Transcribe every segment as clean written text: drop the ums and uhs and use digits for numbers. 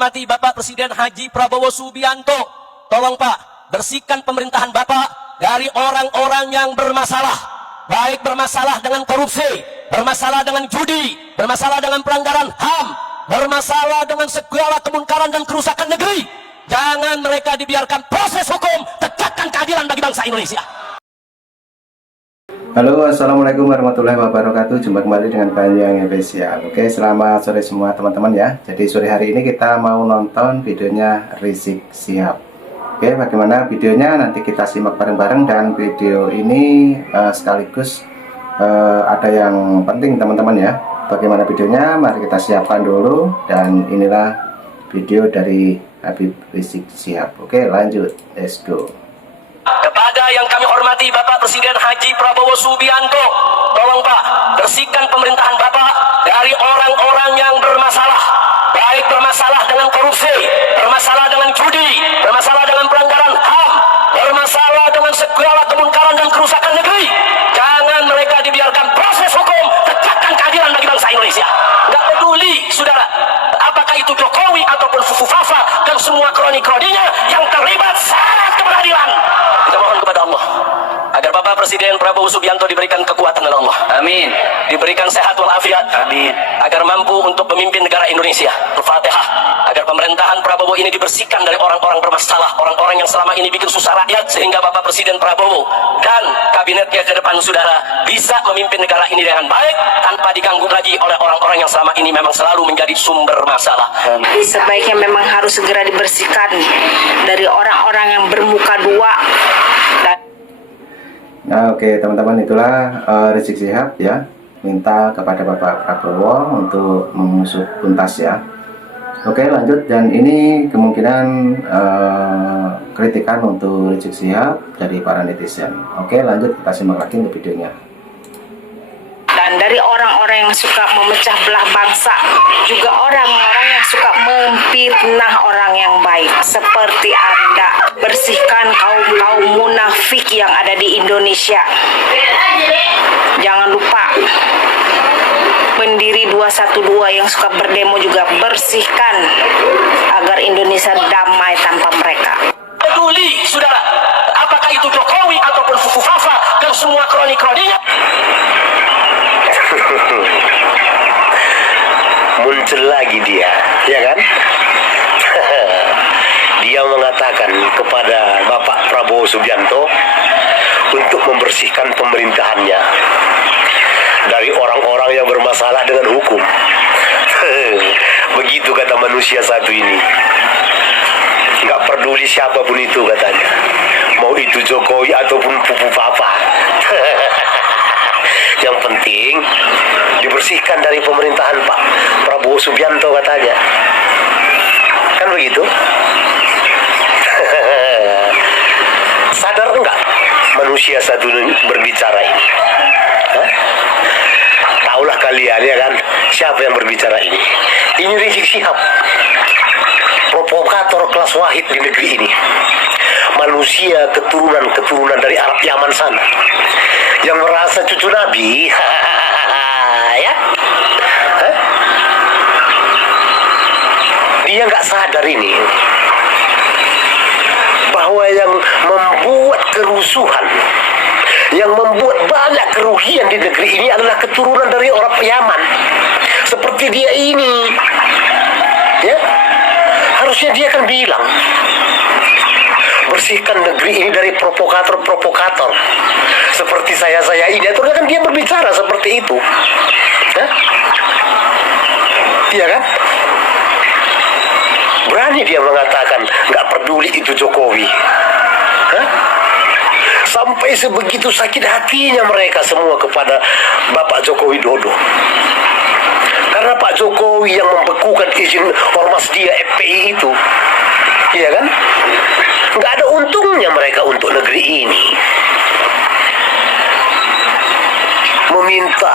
Mati Bapak Presiden Haji Prabowo Subianto, tolong Pak, bersihkan pemerintahan Bapak dari orang-orang yang bermasalah, baik bermasalah dengan korupsi, bermasalah dengan judi, bermasalah dengan pelanggaran HAM, bermasalah dengan segala kemungkaran dan kerusakan negeri. Jangan mereka dibiarkan proses hukum, tegakkan keadilan bagi bangsa Indonesia. Halo, assalamualaikum warahmatullahi wabarakatuh. Jumpa kembali dengan Banyuwangi Official. Oke, selamat sore semua teman-teman ya. Jadi sore hari ini kita mau nonton videonya Rizik Syihab. Oke, bagaimana videonya nanti kita simak bareng-bareng. Dan video ini sekaligus ada yang penting teman-teman ya. Bagaimana videonya? Mari kita siapkan dulu. Dan inilah video dari Habib Rizik Syihab. Oke, lanjut, let's go. Kepada yang kami hormati Bapak Presiden Haji Prabowo Subianto, tolong Pak, bersihkan pemerintahan Bapak dari orang-orang yang bermasalah, baik bermasalah dengan korupsi, bermasalah dengan judi, bermasalah dengan pelanggaran HAM, bermasalah dengan segala kemungkaran dan kerusakan negeri. Jangan mereka dibiarkan proses hukum, tegakkan keadilan bagi bangsa Indonesia. Nggak peduli, saudara, apakah itu Jokowi ataupun Fufu Fafa dan semua kroni-kroninya yang terlibat syarat keberadilan. Kita mohon kepada Allah agar Bapak Presiden Prabowo Subianto diberikan kekuatan oleh Allah. Amin. Diberikan sehat walafiat. Amin. Agar mampu untuk memimpin negara Indonesia. Al-Fatihah. Agar pemerintahan Prabowo ini dibersihkan dari orang-orang bermasalah, orang-orang yang selama ini bikin susah rakyat, sehingga Bapak Presiden Prabowo dan kabinetnya ke depan, saudara, bisa memimpin negara ini dengan baik tanpa diganggu lagi oleh orang-orang yang selama ini memang selalu menjadi sumber masalah. Sebaiknya memang harus segera dibersihkan dari orang-orang yang bermuka dua. Nah, oke teman-teman, itulah Rizik Syihab ya, minta kepada Bapak Prabowo untuk mengusut tuntas ya. Oke, lanjut. Dan ini kemungkinan kritikan untuk Rizik Syihab dari para netizen. Oke, lanjut, kita simak lagi untuk videonya. Dan dari orang-orang yang suka memecah belah bangsa, juga orang-orang yang suka memfitnah orang yang baik seperti Anda. Bersihkan kaum-kaum munafik yang ada di Indonesia. Jangan lupa pendiri 212 yang suka berdemo juga bersihkan agar Indonesia damai tanpa mereka. Peduli, saudara, apakah itu Jokowi ataupun Fufu Fafa dan semua kroni-kroninya. Muncul lagi dia, ya kan? Dia mengatakan kepada Bapak Prabowo Subianto untuk membersihkan pemerintahannya dari orang-orang yang bermasalah dengan hukum. Begitu kata manusia satu ini. Nggak peduli siapapun itu katanya, mau itu Jokowi ataupun Fufu Fafa. Yang penting dibersihkan dari pemerintahan Pak Prabowo Subianto katanya. Kan begitu? Sadar enggak manusia satu berbicara ini? Hah? Taulah kalian ya kan, siapa yang berbicara ini? Ini Rizik Syihab, provokator kelas wahid di negeri ini. Manusia keturunan dari Arab Yaman sana, yang merasa cucu Nabi. Ya? Hah? Dia nggak sadar ini bahwa yang membuat kerusuhan, yang membuat banyak kerugian di negeri ini adalah keturunan dari orang Yaman seperti dia ini. Ya, harusnya dia kan bilang, bersihkan negeri ini dari provokator-provokator seperti saya ini. Terus kan dia berbicara seperti itu. Hah? Iya kan? Berani dia mengatakan nggak peduli itu Jokowi. Hah? Sampai sebegitu sakit hatinya mereka semua kepada Bapak Joko Widodo. Karena Pak Jokowi yang membekukan izin ormas dia FPI itu. Iya kan? Nggak ada untungnya mereka untuk negeri ini. Meminta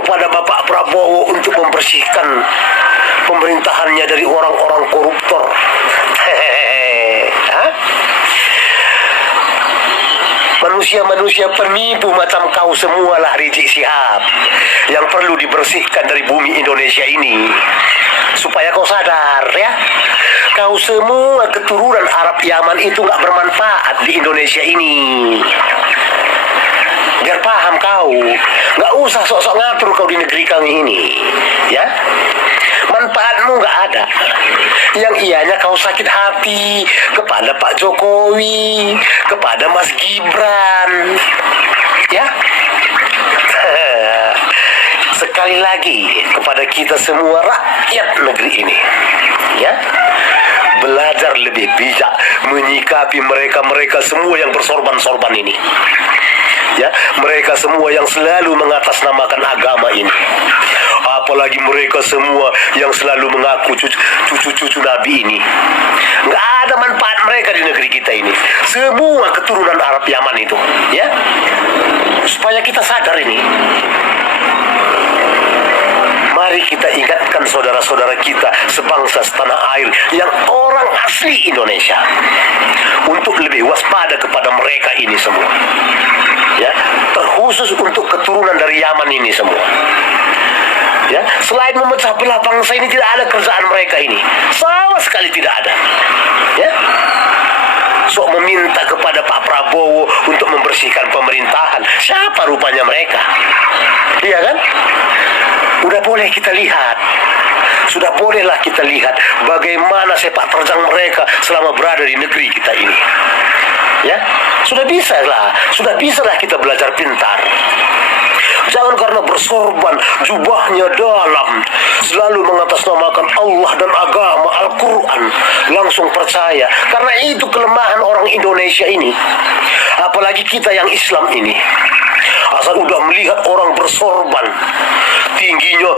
kepada Bapak Prabowo untuk membersihkan pemerintahannya dari orang-orang koruptor. manusia-manusia penipu macam kau semualah Rizik Syihab yang perlu dibersihkan dari bumi Indonesia ini. Supaya kau sadar ya, kau semua keturunan Arab Yaman itu gak bermanfaat di Indonesia ini. Biar paham kau, gak usah sok-sok ngatur kau di negeri kami ini, ya. Manfaatmu gak ada. Yang ianya kau sakit hati kepada Pak Jokowi, kepada Mas Gibran, ya. Sekali lagi kepada kita semua rakyat negeri ini, ya. Belajar lebih bijak menyikapi mereka-mereka semua yang bersorban-sorban ini. Ya, mereka semua yang selalu mengatasnamakan agama ini. Apalagi mereka semua yang selalu mengaku cucu-cucu Nabi ini. Nggak ada manfaat mereka di negeri kita ini. Semua keturunan Arab Yaman itu, ya. Supaya kita sadar ini. Mari kita ingatkan saudara-saudara kita sebangsa setanah air yang orang asli Indonesia untuk lebih waspada kepada mereka ini semua. Ya, terkhusus untuk keturunan dari Yaman ini semua. Ya, selain memecah belah bangsa ini tidak ada kerjaan mereka ini. Sama sekali tidak ada. Ya. Sok meminta kepada Pak Prabowo untuk membersihkan pemerintahan. Siapa rupanya mereka? Iya kan? Udah boleh kita lihat. Sudah bolehlah kita lihat bagaimana sepak terjang mereka selama berada di negeri kita ini. Ya, sudah bisalah kita belajar pintar. Jangan karena bersorban, jubahnya dalam, selalu mengatasnamakan Allah dan agama Al-Quran, langsung percaya. Karena itu kelemahan orang Indonesia ini. Apalagi kita yang Islam ini. Asal udah melihat orang bersorban, tingginya,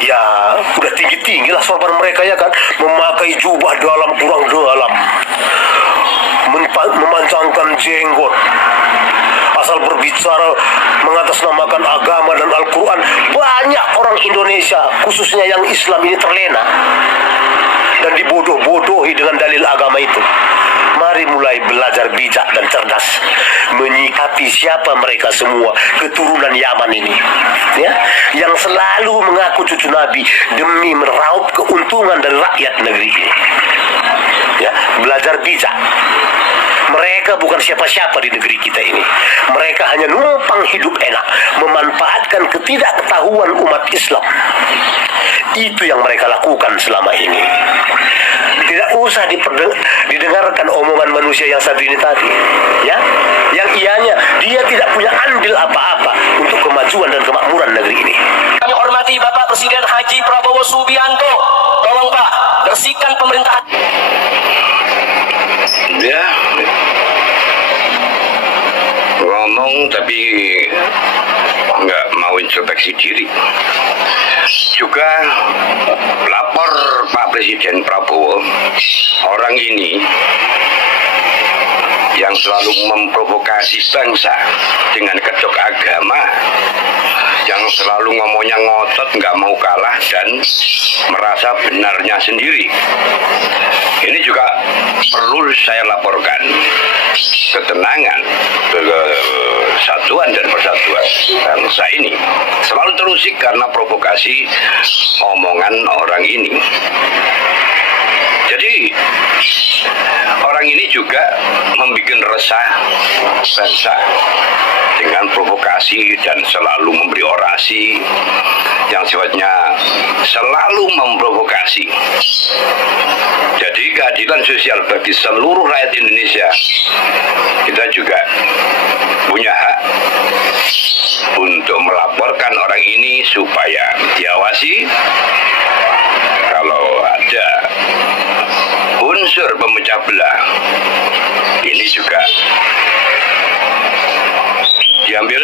ya udah tinggi-tinggi lah sorban mereka ya kan. Memakai jubah dalam kurang dalam, memanjangkan jenggot, asal berbicara mengatasnamakan agama dan Al-Quran. Banyak orang Indonesia, khususnya yang Islam ini terlena dan dibodoh-bodohi dengan dalil agama itu. Mari mulai belajar bijak dan cerdas menyikapi siapa mereka semua keturunan Yaman ini, ya, yang selalu mengaku cucu Nabi demi meraup keuntungan dari rakyat negeri ini. Ya, belajar bijak. Mereka bukan siapa-siapa di negeri kita ini. Mereka hanya numpang hidup enak, memanfaatkan ketidaktahuan umat Islam. Itu yang mereka lakukan selama ini. Tidak usah didengarkan omongan manusia yang satu ini tadi, ya, yang ianya dia tidak punya andil apa-apa untuk kemajuan dan kemakmuran negeri ini. Kami hormati Bapak Presiden Haji Prabowo Subianto. Tolong Pak, bersihkan pemerintahan. Ya, ngomong tapi nggak mau introspeksi diri. Juga lapor Pak Presiden Prabowo, orang ini yang selalu memprovokasi bangsa dengan kedok agama, yang selalu ngomongnya ngotot, nggak mau kalah dan merasa benarnya sendiri. Ini juga perlu saya laporkan ketenangan, kesatuan dan persatuan bangsa ini selalu terusik karena provokasi omongan orang ini. Jadi orang ini juga membuat resah bangsa dengan provokasi dan selalu memberi orasi yang sifatnya selalu memprovokasi. Jadi keadilan sosial bagi seluruh rakyat Indonesia, kita juga punya hak untuk melaporkan orang ini supaya diawasi. Kalau ada unsur pemecah belah, ini juga diambil,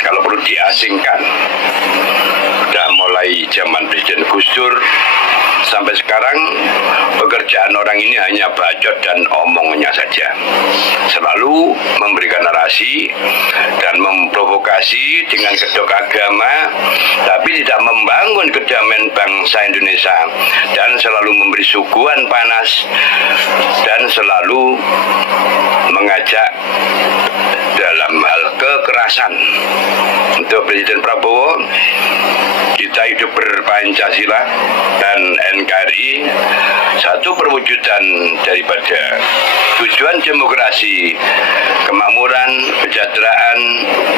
kalau perlu diasingkan. Sudah mulai zaman Presiden Gus Dur sampai sampai sekarang pekerjaan orang ini hanya bacot dan omongnya saja. Selalu memberikan narasi dan memprovokasi dengan kedok agama, tapi tidak membangun kedamaian bangsa Indonesia, dan selalu memberi suguhan panas dan selalu mengajak dalam hal kekerasan. Untuk Presiden Prabowo, kita hidup berpancasila dan NKRI satu perwujudan daripada tujuan demokrasi, kemakmuran, kesejahteraan,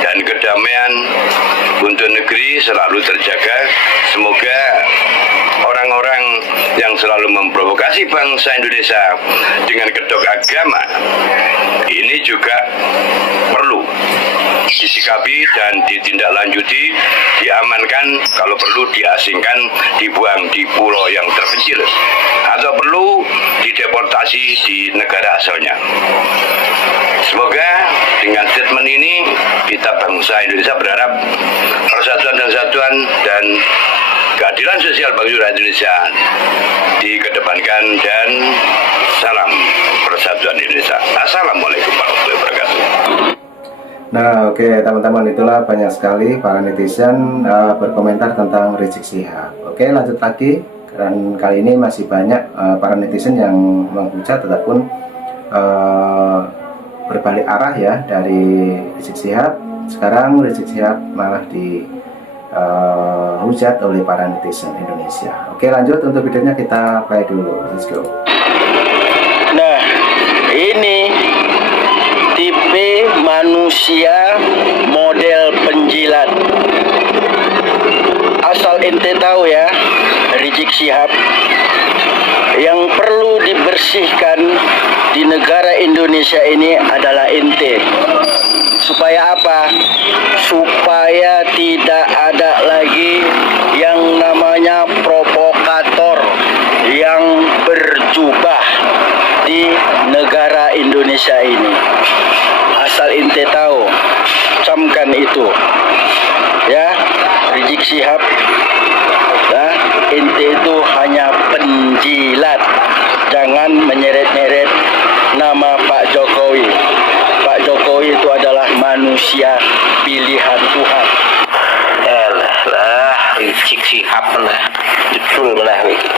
dan kedamaian untuk negeri selalu terjaga. Semoga orang-orang yang selalu memprovokasi bangsa Indonesia dengan kedok agama ini juga perlu disikapi dan ditindaklanjuti, diamankan, kalau perlu diasingkan, dibuang di pulau yang terpencil, atau perlu dideportasi di negara asalnya. Semoga dengan statement ini kita bangsa Indonesia berharap persatuan dan kesatuan dan keadilan sosial bagi rakyat Indonesia dikedepankan, dan salam persatuan Indonesia. Assalamualaikum warahmatullahi wabarakatuh. Nah, oke teman-teman, itulah banyak sekali para netizen berkomentar tentang Rizik Syihab. Oke, lanjut lagi, dan kali ini masih banyak para netizen yang menghujat ataupun berbalik arah ya dari Rizik Syihab. Sekarang Rizik Syihab malah dihujat oleh para netizen Indonesia. Oke, lanjut, untuk videonya kita play dulu. Let's go. Nah, ini tipe manusia model penjilat. Asal ente tahu ya, Rizik Syihab, yang perlu dibersihkan di negara Indonesia ini adalah ente. Supaya apa? Supaya tidak ada lagi yang namanya provokator yang berjubah di negara Indonesia ini. Asal ente tahu, camkan itu ya, Rizik Syihab ya, ente itu hanya penjilat. Jangan menyeret-nyeret nama Pak Jokowi. Pak Jokowi itu adalah manusia pilihan Tuhan. Elah, Rizik Syihab lah, judul lah iki.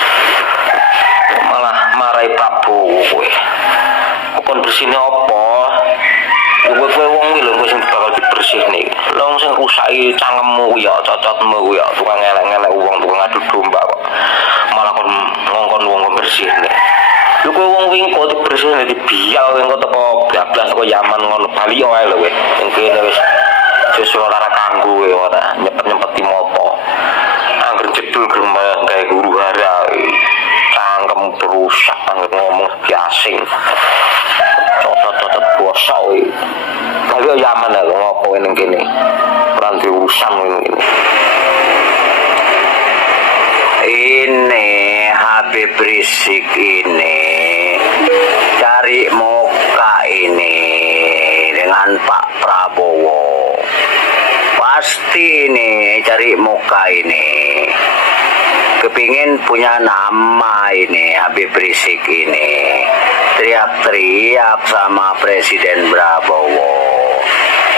Malah marai Prabowo kowe. Kon bersihne apa? Kowe wong iki lho sing bakal dibersihne. Lah sing rusaki cangkemmu ya, cocotmu ya, tukang elek-elek wong, tukang adu domba kok. Malah kon ngongkon wong bersihne. Lho kowe wong wingi kok dibersihne dibial kowe teko bablas kok Yaman ngono Bali wae lho kowe. Ning kene wis sesuatu lara kanggo kowe ora nyepet-nyepeti mopo. Angger jedul gerembah gawe guru hara. Cangkem rusak banget ngomong biasing. Cocot-cocot bosok iki. Lagi Yaman lho ngopo ning kene. Ora diurusan ngene. Ini Habib Rizik ini cari muka ini dengan Pak Prabowo. Pasti ini cari muka ini. Kepingin punya nama ini Habib Rizik ini. Teriak-teriak sama Presiden Prabowo.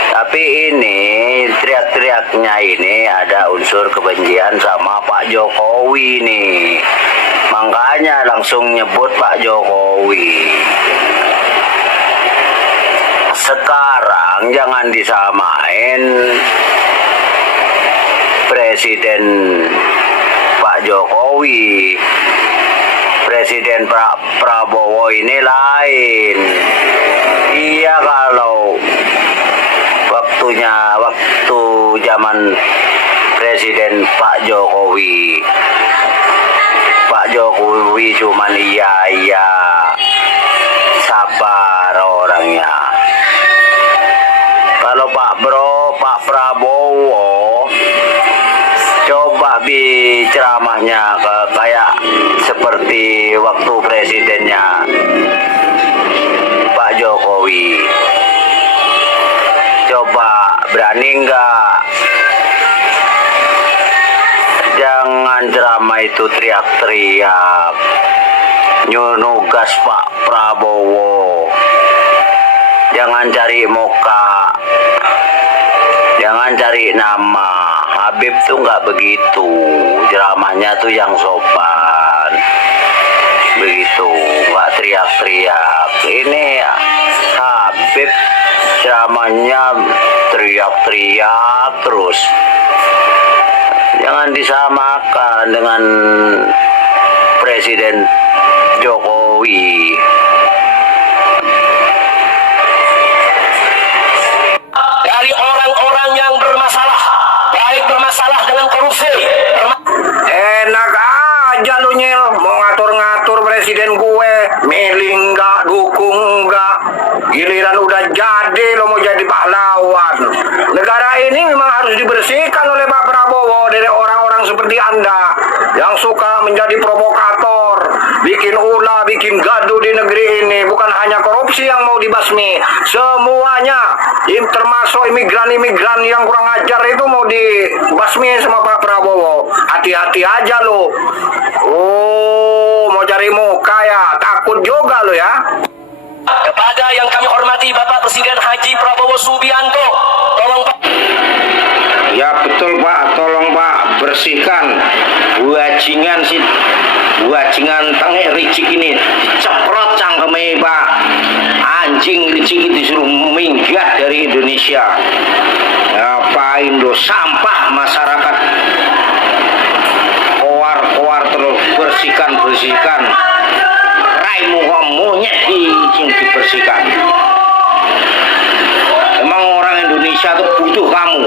Tapi ini teriak-teriaknya ini ada unsur kebencian sama Pak Jokowi nih. Makanya langsung nyebut Pak Jokowi. Sekarang jangan disamain Presiden Pak Jokowi. Presiden Prabowo ini lain. Iya, kalau waktu zaman Presiden Pak Jokowi cuman iya sabar orangnya. Kalau Pak Prabowo coba ceramahnya kayak seperti waktu presidennya Pak Jokowi. Coba berani enggak? Jangan ceramah semua itu teriak-teriak nyunugas Pak Prabowo, jangan cari muka, jangan cari nama. Habib tuh nggak begitu, ceramahnya tuh yang sopan begitu, nggak teriak-teriak. Ini ya, Habib ceramahnya teriak-teriak terus. Jangan disamakan dengan Presiden Jokowi. Dari orang-orang yang bermasalah, baik bermasalah dengan korupsi, Enak aja lu Nyil, mau ngatur-ngatur presiden gue, milih enggak, dukung enggak. Giliran udah jadi lo mau jadi pahlawan. Negara ini memang harus dibersihkan oleh Pak Prabowo dari orang-orang seperti Anda yang suka menjadi provokator, bikin ulah, bikin gaduh di negeri ini. Bukan hanya korupsi yang mau dibasmi, semuanya, termasuk imigran-imigran yang kurang ajar itu mau dibasmi sama Pak Prabowo. Hati-hati aja lo. Oh, mau cari muka ya, takut juga lo ya. kepada yang kami hormati Bapak Presiden Haji Prabowo Subianto, tolong Pak. Ya betul Pak, tolong Pak bersihkan bajingan sih, bajingan tengek ricik ini diceprot cangkeme Pak. Anjing ricik itu disuruh minggat dari Indonesia. Ngapain lo sampah masyarakat, koar terus bersihkan raimu monyet dibersihkan. Emang orang Indonesia tuh butuh kamu.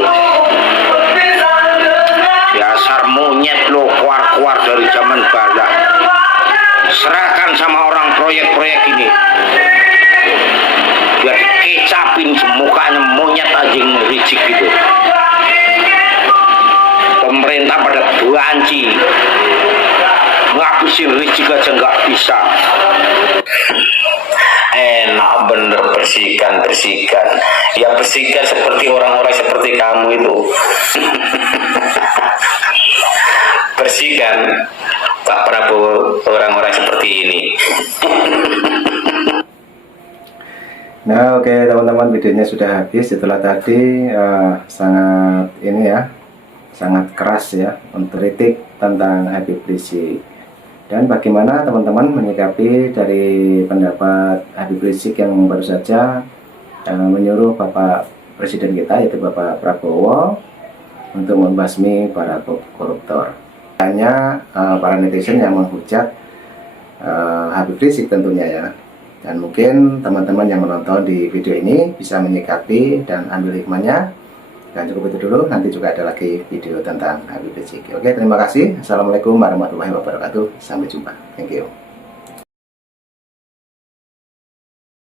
Dasar monyet lo, keluar dari zaman bala. Serahkan sama orang proyek-proyek ini, biar kecapin mukanya monyet anjing ricik gitu. Pemerintah pada banci, ngabisin ricik aja nggak bisa. Enak bener bersihkan. Ya bersihkan seperti orang-orang seperti kamu itu. Bersihkan Pak Prabowo orang-orang seperti ini. Nah, oke teman-teman, videonya sudah habis. Setelah tadi sangat ini ya, sangat keras ya mengkritik tentang Habib Rizik. Dan bagaimana teman-teman menyikapi dari pendapat Habib Rizik yang baru saja menyuruh Bapak Presiden kita, yaitu Bapak Prabowo, untuk membasmi para koruptor. Hanya para netizen yang menghujat Habib Rizik tentunya ya. Dan mungkin teman-teman yang menonton di video ini bisa menyikapi dan ambil hikmahnya. Dan cukup itu dulu, nanti juga ada lagi video tentang Habib Rizik. Oke, terima kasih. Assalamualaikum warahmatullahi wabarakatuh. Sampai jumpa. Thank you.